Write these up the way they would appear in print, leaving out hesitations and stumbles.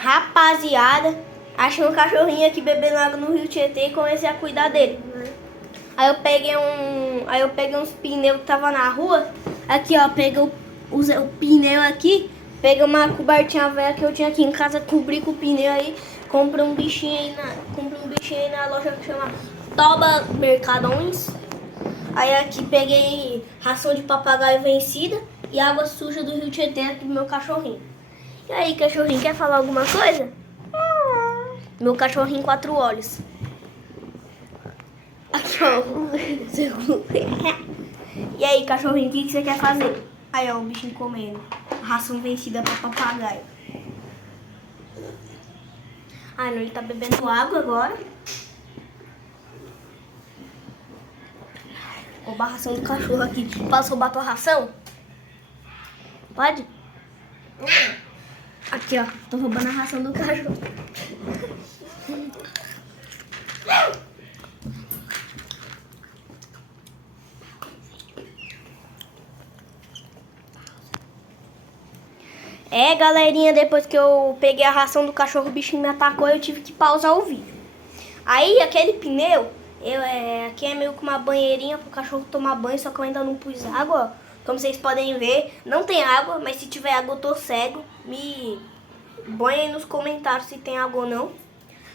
Rapaziada, achei um cachorrinho aqui bebendo água no Rio Tietê e comecei a cuidar dele. Aí eu peguei uns pneus que tava na rua. Aqui, ó, usei o pneu aqui. Peguei uma cobertinha velha que eu tinha aqui em casa, cobri com o pneu aí. Comprei um bichinho aí na loja que chama Toba Mercadões. Aí aqui peguei ração de papagaio vencida e água suja do Rio Tietê aqui pro meu cachorrinho. E aí, cachorrinho, quer falar alguma coisa? Meu cachorrinho 4 olhos. Aqui, ó. E aí, cachorrinho, o que você quer fazer? Aí, ó, o bichinho comendo. Ração vencida pra papagaio. Ah, não, ele tá bebendo água agora. Vou roubar a ração do cachorro aqui. Posso roubar tua ração? Pode? Aqui, ó. Tô roubando a ração do cachorro. É, galerinha, depois que eu peguei a ração do cachorro, o bichinho me atacou, eu tive que pausar o vídeo. Aí, aquele pneu, aqui é meio que uma banheirinha pro cachorro tomar banho, só que eu ainda não pus água, ó. Como vocês podem ver, não tem água, mas se tiver água eu tô cego. Me põe aí nos comentários se tem água ou não.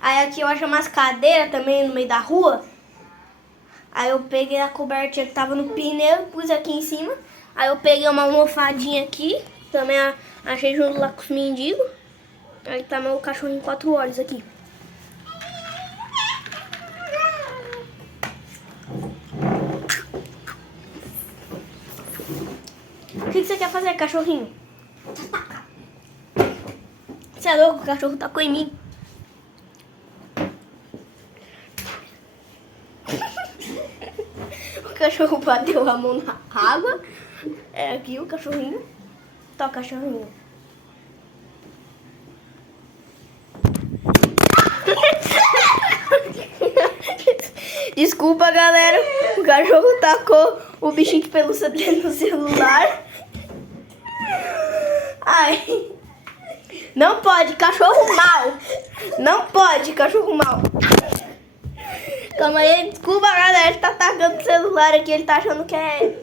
Aí aqui eu acho umas cadeiras também no meio da rua. Aí eu peguei a cobertinha que tava no pneu e pus aqui em cima. Aí eu peguei uma almofadinha aqui, também achei junto lá com os mendigos. Aí tá meu cachorrinho 4 olhos aqui. O que você quer fazer, cachorrinho? Você é louco? O cachorro tacou em mim. O cachorro bateu a mão na água. É aqui o cachorrinho. Tá o cachorrinho. Desculpa, galera. O cachorro tacou o bichinho de pelúcia dele no celular. Ai. Não pode, cachorro mal. Não pode, cachorro mal. Calma aí, desculpa, galera. Ele tá tacando o celular aqui. Ele tá achando que é...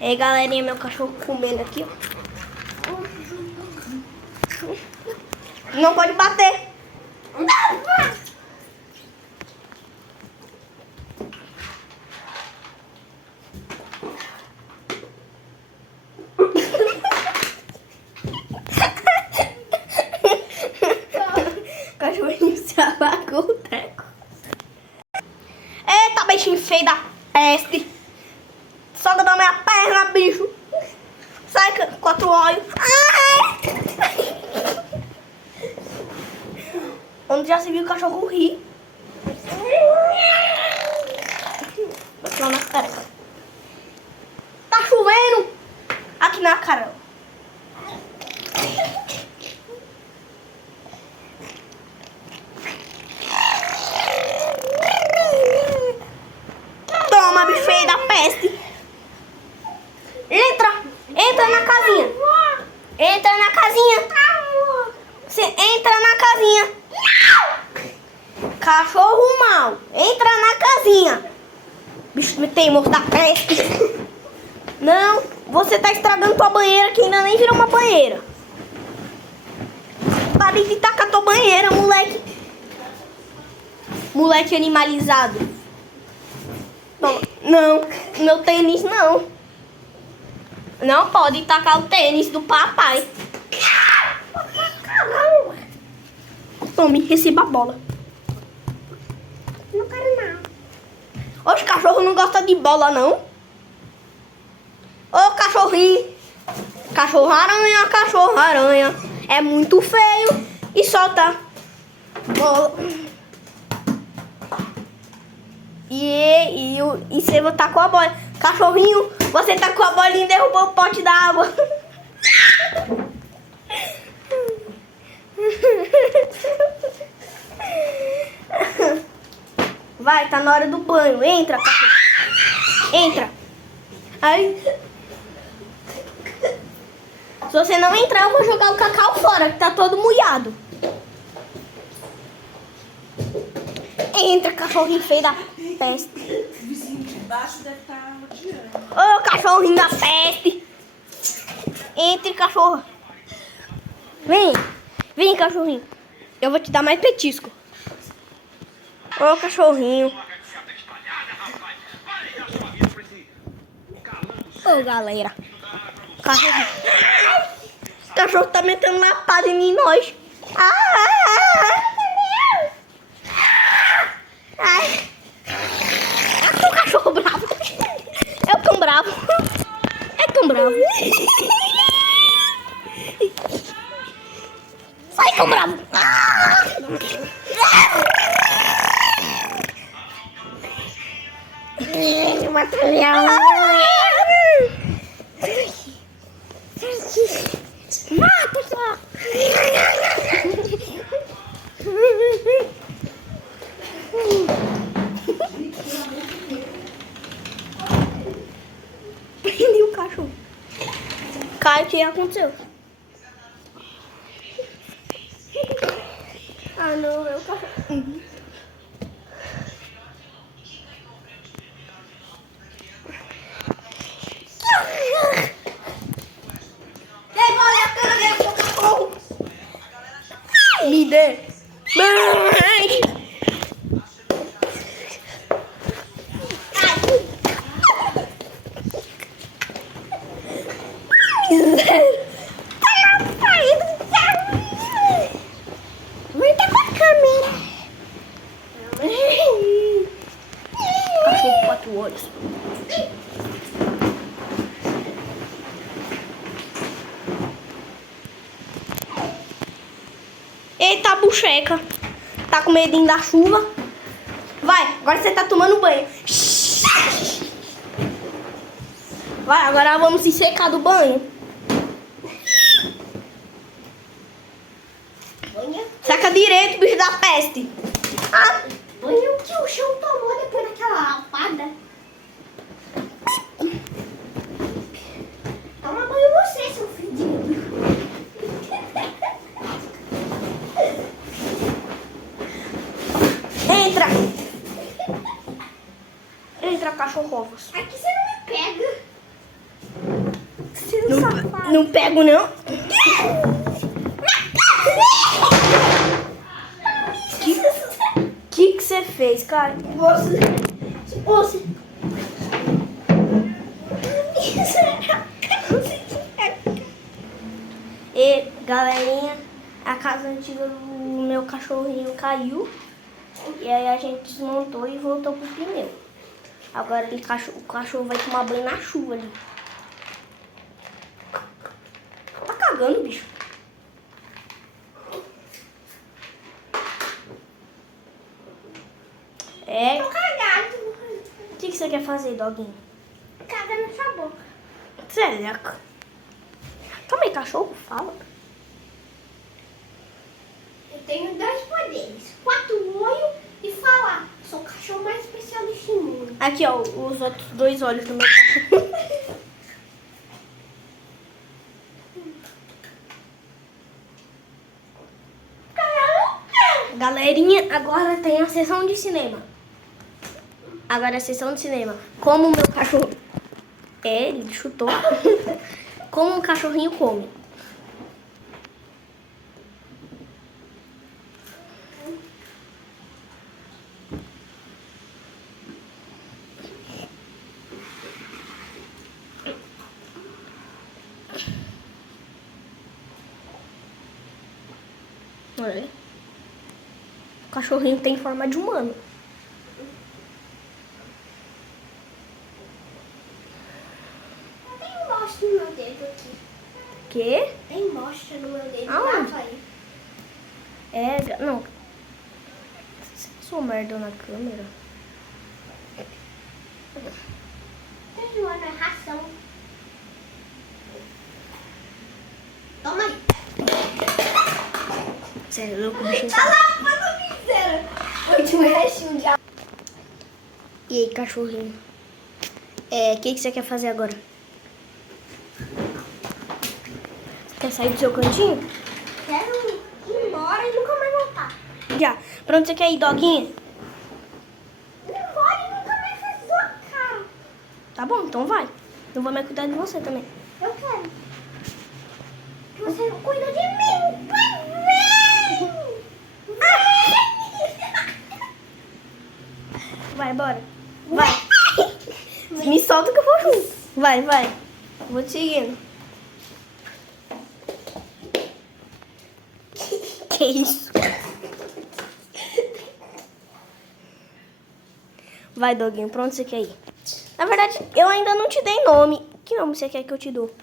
Ei, galerinha, meu cachorro comendo aqui, ó. Não pode bater. O cachorrinho se abacou o teco. Eita, bichinho feio da peste. Sogra da minha perna, bicho. Sai, 4 olhos. Ai! Onde já se viu o cachorro rir? Aqui na cara. Tá chovendo aqui na cara. Toma, bicho feio da peste. Entra na casinha. Entra na casinha. Você entra na casinha. Cachorro mau. Entra na casinha. Bicho teimoso da peste. Não, você tá estragando tua banheira que ainda nem virou uma banheira. Para de tacar tua banheira, moleque. Moleque animalizado. Toma. Não, meu tênis não. Não pode tacar o tênis do papai. Tome, receba a bola. Não quero não. Os cachorros não gostam de bola, não. Ô, cachorrinho. Cachorro-aranha, cachorro-aranha. É muito feio e solta bola. E você tá com a bola. Cachorrinho, você tá com a bolinha e derrubou o pote da água. Vai, tá na hora do banho. Entra, cachorro. Entra. Aí. Se você não entrar, eu vou jogar o cacau fora, que tá todo molhado. Entra, cachorrinho feio da peste. O vizinho de baixo deve estar odiando. Ô, cachorrinho da peste. Entre, cachorro. Vem. Vem, cachorrinho. Eu vou te dar mais petisco. Ô, cachorrinho. Ô, galera. Cachorro. O cachorro tá metendo lapada em nós. Ai. É o cachorro bravo. É o cão bravo. É cão bravo. Sai, cão bravo. Mata só. E o cachorro? Caio, o que aconteceu? Ah, não, é o cachorro. Devolve a câmera pro cachorro. Me dê. Mãe. Muita com a câmera. Cachorro 4 olhos. Eita, bucheca. Tá com medinho da chuva. Vai, agora você tá tomando banho. Vai, agora vamos se secar do banho. Seca direito, bicho da peste. Ah, olha o que o chão tomou depois daquela lapada. Toma banho você, seu fedido. Entra. Entra, cachorrovos. Aqui você não me pega. Você não pego, não. Que você fez, cara? Você. E, galerinha, a casa antiga do meu cachorrinho caiu. E aí a gente desmontou e voltou pro pneu. Agora o cachorro vai tomar banho na chuva ali. Tá cagando, bicho. É. Tô cagado. O que você quer fazer, doguinho? Caga na sua boca. Celeca. Calma aí, cachorro, fala. Eu tenho 2 poderes. 4 olhos e falar. Sou o cachorro mais especial deste mundo. Aqui, ó, os outros 2 olhos do meu cachorro. Galerinha, agora tem a sessão de cinema. Agora a sessão de cinema. Como o meu cachorro... É, ele chutou. Como um cachorrinho come. Olha. O cachorrinho tem forma de humano. Tem bosta no meu dedo aqui. Quê? Tem bosta no meu dedo. Lava aí. É, não. Sou merda na câmera. Tá zoando a ração. Toma aí. Você é louco, bichinho. Tá lavando a miséria. 8 restinhos de água. E aí, cachorrinho? O que você quer fazer agora? Quer sair do seu cantinho? Quero ir embora e nunca mais voltar. Já. Pra onde você quer ir, doguinha? Ir embora e nunca mais fazer sua cara. Tá bom, então vai. Eu vou me cuidar de você também. Eu quero. Que você cuida de mim. Vem! Vai, bora. Vai. Me solta que eu vou junto. Vai, vai. Vou te seguindo. Que isso? Vai, doguinho, pra onde você quer ir? Na verdade, eu ainda não te dei nome. Que nome você quer que eu te dou?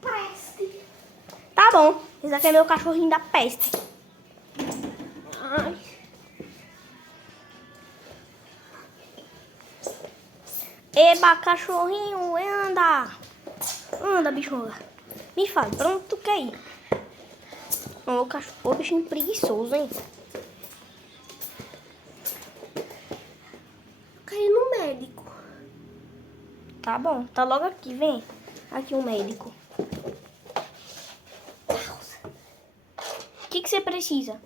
Peste. Tá bom. Esse aqui é meu cachorrinho da peste. Ai. Eba, cachorrinho, anda. Anda, bichona. Me fala, pra onde tu quer ir? Ô, cachorro, bichinho preguiçoso, hein? Eu quero ir no médico. Tá bom, tá logo aqui, vem. Aqui um médico. O que você precisa?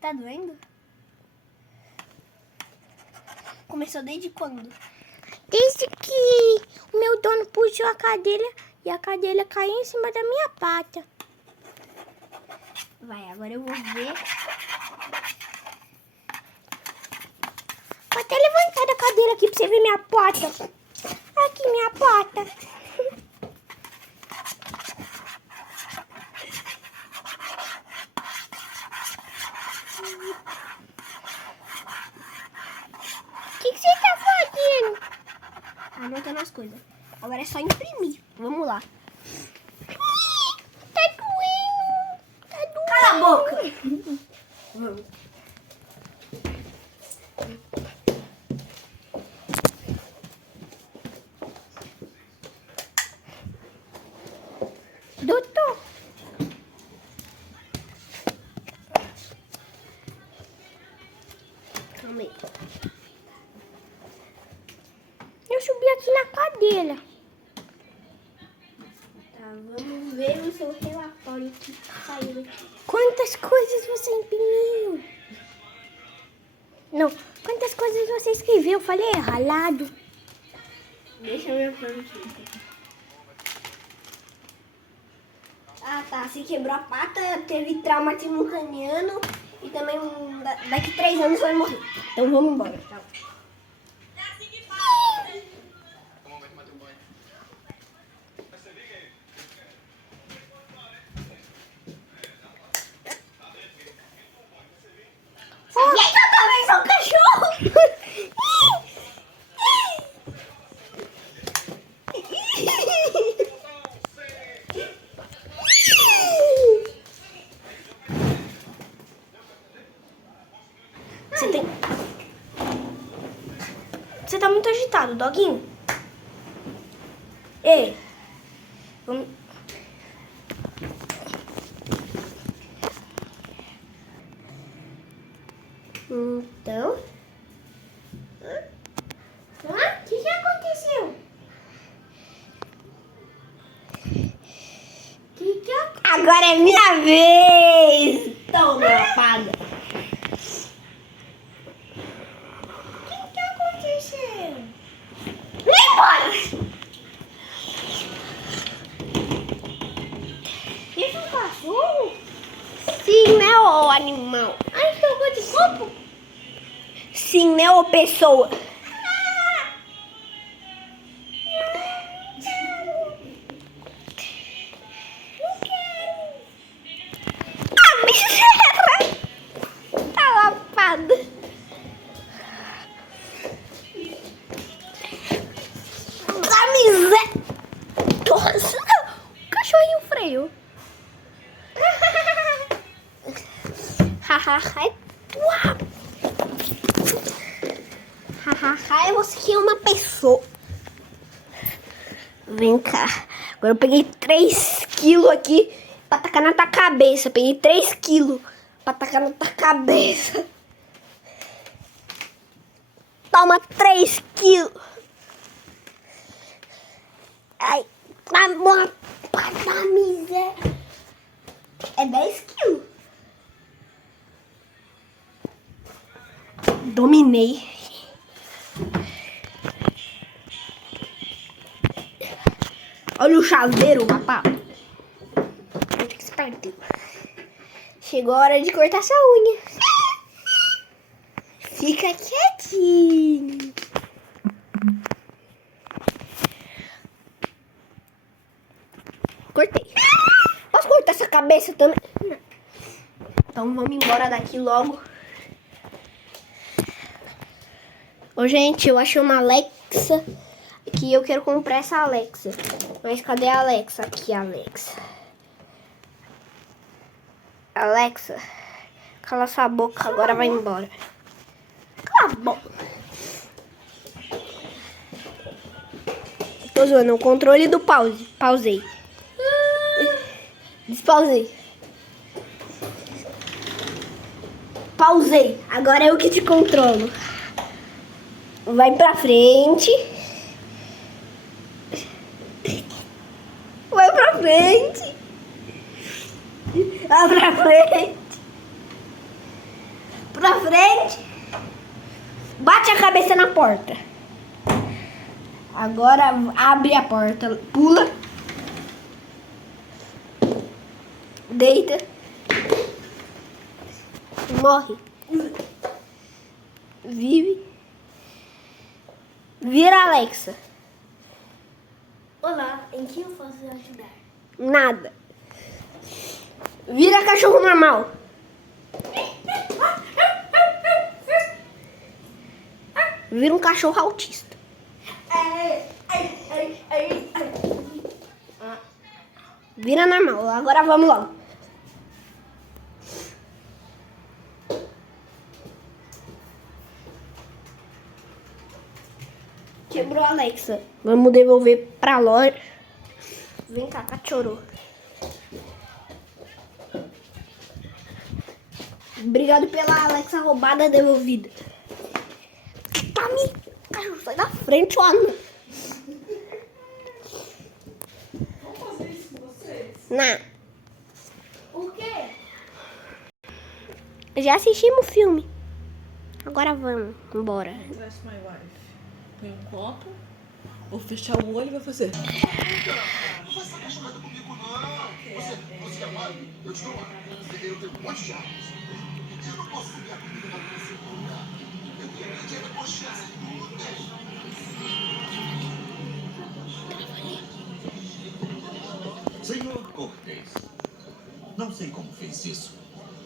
Tá doendo? Começou desde quando? Desde que o meu dono puxou a cadeira e a cadeira caiu em cima da minha pata. Vai, agora eu vou ver. Vou até levantar da cadeira aqui pra você ver minha pata. Aqui, minha pata. O que você tá fazendo? Anotando as coisas. Agora é só imprimir. Vamos lá. Tá doendo. Tá doendo. Cala a boca! Vamos. Doutor. Calma aí. Eu subi aqui na cadeira. Tá, vamos ver o seu relatório que saiu aqui. Quantas coisas você imprimiu? Não, quantas coisas você escreveu? Eu falei errado. Deixa eu ver aqui. Ah, tá. Se quebrou a pata, teve traumatismo craniano e também daqui 3 anos vai morrer. Então vamos embora. Tchau. E aí que eu também sou cachorro! Você tá muito agitado, doguinho. Ei. Vamos... Então... O que aconteceu? Agora é minha vez! Toma, lapada! O que aconteceu? Vem embora! Isso é um cachorro? Sim, né, ô animal? Ai, que horror de corpo! Sim, né, ô pessoa? Nossa, o cachorrinho freio. Hahaha, é você que é uma pessoa. Vem cá. Agora eu peguei 3 quilos aqui pra tacar na tua cabeça. Peguei 3 quilos pra tacar na tua cabeça. Toma 3 quilos. Ai, tá bom. Pra miséria. É 10 quilos. Dominei. Olha o chaveiro, rapaz. Onde que se perdeu? Chegou a hora de cortar sua unha. Fica quietinho. Cortei. Posso cortar essa cabeça também? Não. Então vamos embora daqui logo. Ô, gente, eu achei uma Alexa. Que eu quero comprar essa Alexa. Mas cadê a Alexa? Aqui, Alexa. Alexa, cala sua boca, agora vai embora. Cala a boca. Tô zoando, o controle do pause. Pausei. Despausei. Pausei. Agora é eu que te controlo. Vai pra frente. Vai pra frente. Vai pra frente. Pra frente. Bate a cabeça na porta. Agora abre a porta. Pula. Deita. Morre. Vive. Vira Alexa. Olá, em que eu posso ajudar? Nada. Vira cachorro normal. Vira um cachorro autista. Vira normal. Agora vamos logo. Quebrou a Alexa. Vamos devolver pra loja. Vem cá, cachorro. Obrigado pela Alexa roubada devolvida. Tá me... Cachorro, sai da frente, Ana. Vamos fazer isso com vocês? Não. O quê? Já assistimos o filme. Agora vamos embora. Dress my wife. Põe um copo, vou fechar o olho e vai fazer. Senhor Cortez, não sei como fez isso,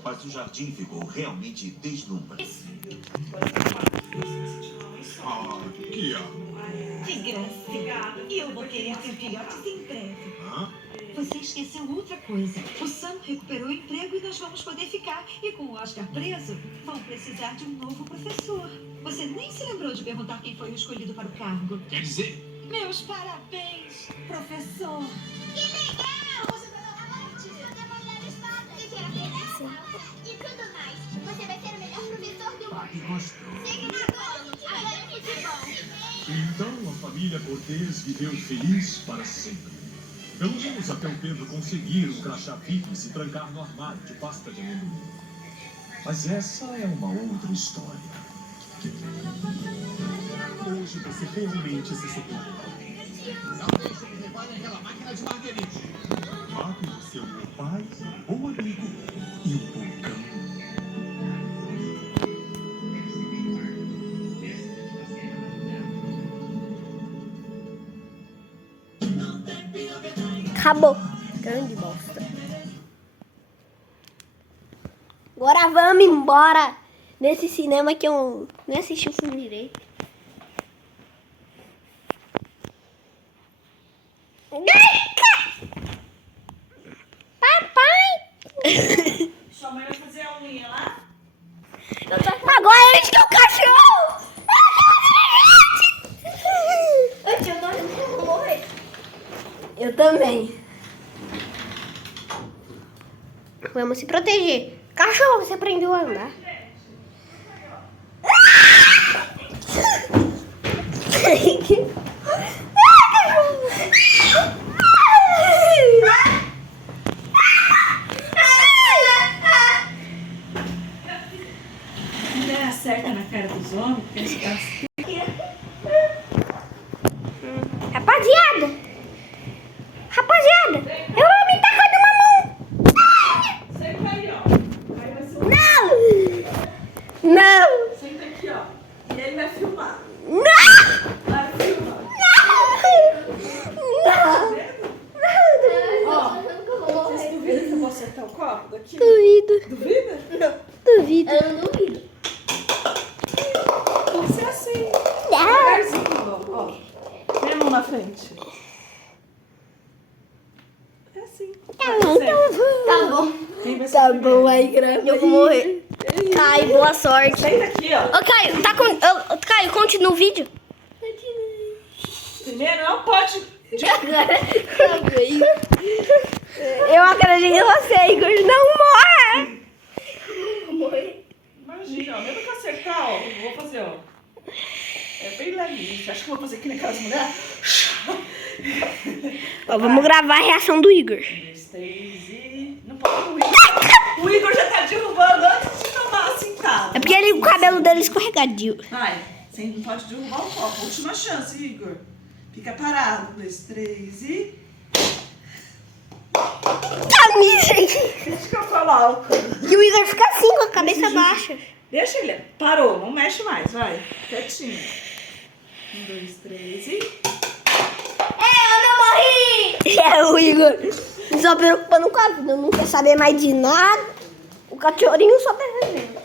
mas o jardim ficou realmente deslumbrante. Ah, que amor. Que gracinha. E eu vou querer ter filhotes em breve. Hã? Você esqueceu outra coisa. O Sam recuperou o emprego e nós vamos poder ficar. E com o Oscar preso, vão precisar de um novo professor. Você nem se lembrou de perguntar quem foi o escolhido para o cargo. Quer dizer, Meus parabéns, professor. Que legal! Você vai dar uma artista demandando espadas. E tudo mais. Você vai ser o melhor professor do mundo. que gostoso. Siga na bola. Agora é futebol. Então a família Cortez viveu feliz para sempre. Pelo menos até o Pedro conseguir um crachá VIP e se trancar no armário de pasta de amendoim. Mas essa é uma outra história. Hoje você realmente se superou. Não deixe que reparem aquela máquina de marguerite. Mate o seu pai, o amigo e o vulcão. Acabou. Grande bosta. Agora vamos embora nesse cinema que eu nem assisti o filme direito. Papai! Sua mãe vai fazer a unha lá? Agora eles que é o cachorro! Eu tinha 2 anos, eu vou morrer. Eu também. Vamos se proteger. Cachorro, você aprendeu a andar? Mulher acerta na cara dos homens, porque eles ficam Rapaziada! Rapaziada! Eu vou me tacar numa mão! Senta aí, ó. Aí vai ser um... Não! Não! Senta aqui, ó. E ele vai filmar. Não! Vai filmar. Ó, vocês duvidam que eu vou acertar o copo daqui? Duvido. Duvida? Duvido. Eu não duvido. Tem que ser assim. Não. Devagarzinho, ó. Põe a mão na frente. É assim. Tá bom, tá bom. Tá bom. Quem vai ser Tá o primeiro? bom, aí, grava. Eu vou morrer. Caio, boa sorte. Senta aqui, ó. Ô, Caio, tá com... Caio, continua o vídeo? Primeiro não pode. Eu acredito em você, Igor. Não morre! Imagina, ó. Mesmo que eu acertar, ó. Eu vou fazer, ó. É bem levinho. Você acha que eu vou fazer aqui naquelas mulheres? Ó, vamos gravar a reação do Igor. 1, 2, 3 e... Não pode o Igor. O Igor já tá derrubando antes de tomar a cintada. É porque o cabelo dele é escorregadio. Vai, você não pode derrubar o copo. Última chance, Igor. Fica parado. 1, 2, 3 e... Camisa! Deixa que eu coloco. E o Igor fica assim, com a cabeça baixa. Deixa ele. Parou, não mexe mais. Vai, quietinho. 1, 2, 3 e... É o Igor. Só preocupando com a vida. Não quer saber mais de nada. O cachorrinho só tá vivendo.